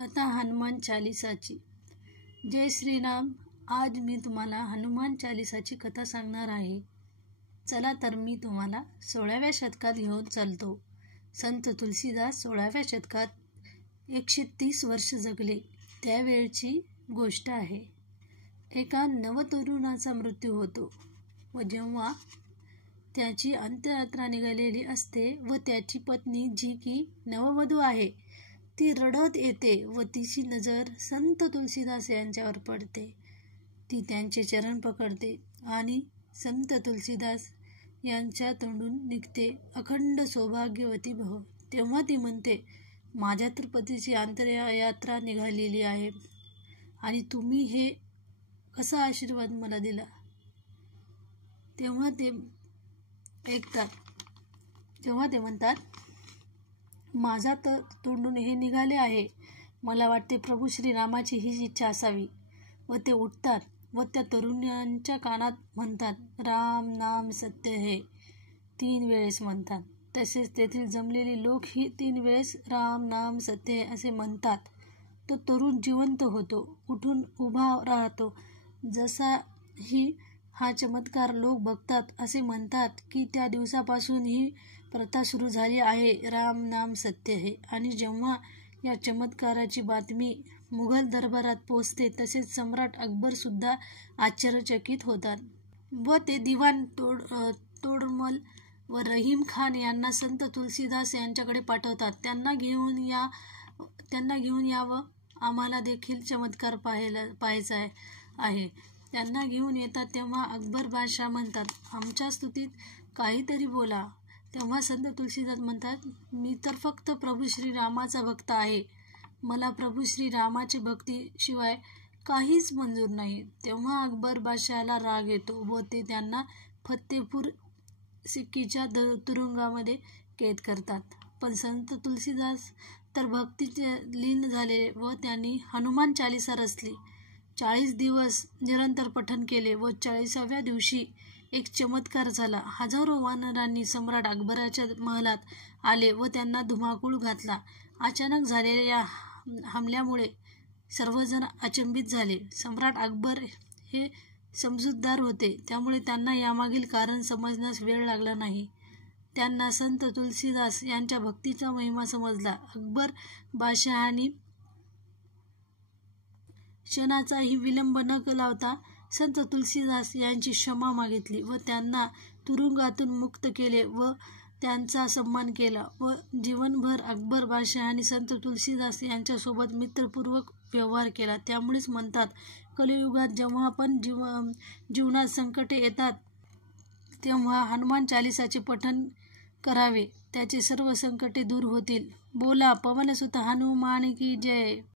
कथा हनुमान चालीसाची। जय श्रीराम। आज मी तुम्हाला हनुमान चालीसाची कथा सांगणार आहे। चला तर मी तुम्हाला 16व्या शतकात घेऊन चालतो। संत तुलसीदास 16व्या शतकात 130 वर्ष जगले त्यावेळची गोष्ट आहे। एका नवतरुणाचा मृत्यू होतो व जेव्हा त्याची अंत्ययात्रा निघालेली असते व त्याची पत्नी जी की नववधू आहे ती रडत येते व तिची नजर संत तुलसीदास यांच्यावर पडते। ती त्यांचे चरण पकडते आणि संत तुलसीदास यांच्या तोंडून निघते, अखंड सौभाग्यवती भव। तेव्हा ती म्हणते, माझ्या तर पतीची अंत्ययात्रा निघालेली आहे आणि तुम्ही हे कसा आशीर्वाद मला दिला। तेव्हा ते म्हणतात, माझा तर तोंडून हे निघाले आहे, मला वाटते प्रभू श्रीरामाची हीच इच्छा असावी। व ते उठतात व त्या तरुणांच्या कानात म्हणतात, राम नाम सत्य है 3 वेळेस म्हणतात। तसेच तेथील जमलेले लोक ही 3 वेळेस राम नाम सत्य है असे म्हणतात। तो तरुण जिवंत होतो, उठून उभा राहतो। जसा ही हा चमत्कार लोक बघतात असे म्हणतात की त्या दिवसापासून ही प्रथा सुरू झाली आहे, राम नाम सत्य है। आणि जेव्हा या चमत्काराची बातमी मुघल दरबारात पोहोचते तसेच सम्राट अकबर सुद्धा आश्चर्यचकित होतात व ते दिवाण तोडरमल व रहीम खान यांना संत तुलसीदास यांच्याकडे पाठवतात, त्यांना घेऊन यावं, आम्हाला देखील चमत्कार पाहायचा आहे। त्यांना घेऊन येतात तेव्हा अकबर बादशाह म्हणतात, आमच्या स्तुतीत काहीतरी बोला। तेव्हा संत तुलसीदास म्हणतात, मी तर फक्त प्रभू श्रीरामाचा भक्त आहे, मला प्रभू श्रीरामाच्या भक्तीशिवाय काहीच मंजूर नाही। तेव्हा अकबर बादशाहाला राग येतो व ते त्यांना फत्तेपूर सिक्रीच्या तुरुंगामध्ये कैद करतात। पण संत तुलसीदास तर भक्तीचे लीन झाले व त्यांनी हनुमान चालीसा रचली। 40 दिवस निरंतर पठण केले व 40व्या दिवशी एक चमत्कार झाला। हजारो वानरांनी सम्राट अकबराच्या महलात आले व त्यांना धुमाकूळ घातला। अचानक झालेल्या या हमल्यामुळे सर्वजण अचंबित झाले। सम्राट अकबर हे समजूतदार होते, त्यामुळे त्यांना यामागील कारण समजण्यास वेळ लागला नाही। त्यांना संत तुलसीदास यांच्या भक्तीचा महिमा समजला। अकबर बादशहाने क्षणाचाही विलंब न लावता संत तुलसीदास यांची क्षमा मागितली व त्यांना तुरुंगातून मुक्त केले व त्यांचा सन्मान केला व जीवनभर अकबर बादशहाने संत तुलसीदास यांच्यासोबत मित्रपूर्वक व्यवहार केला। त्यामुळेच म्हणतात, कलियुगात जेव्हा पण जीवनात संकटे येतात तेव्हा हनुमान चालीसाचे पठण करावे, त्याचे सर्व संकटे दूर होतील। बोला पवन सुत हनुमान की जय।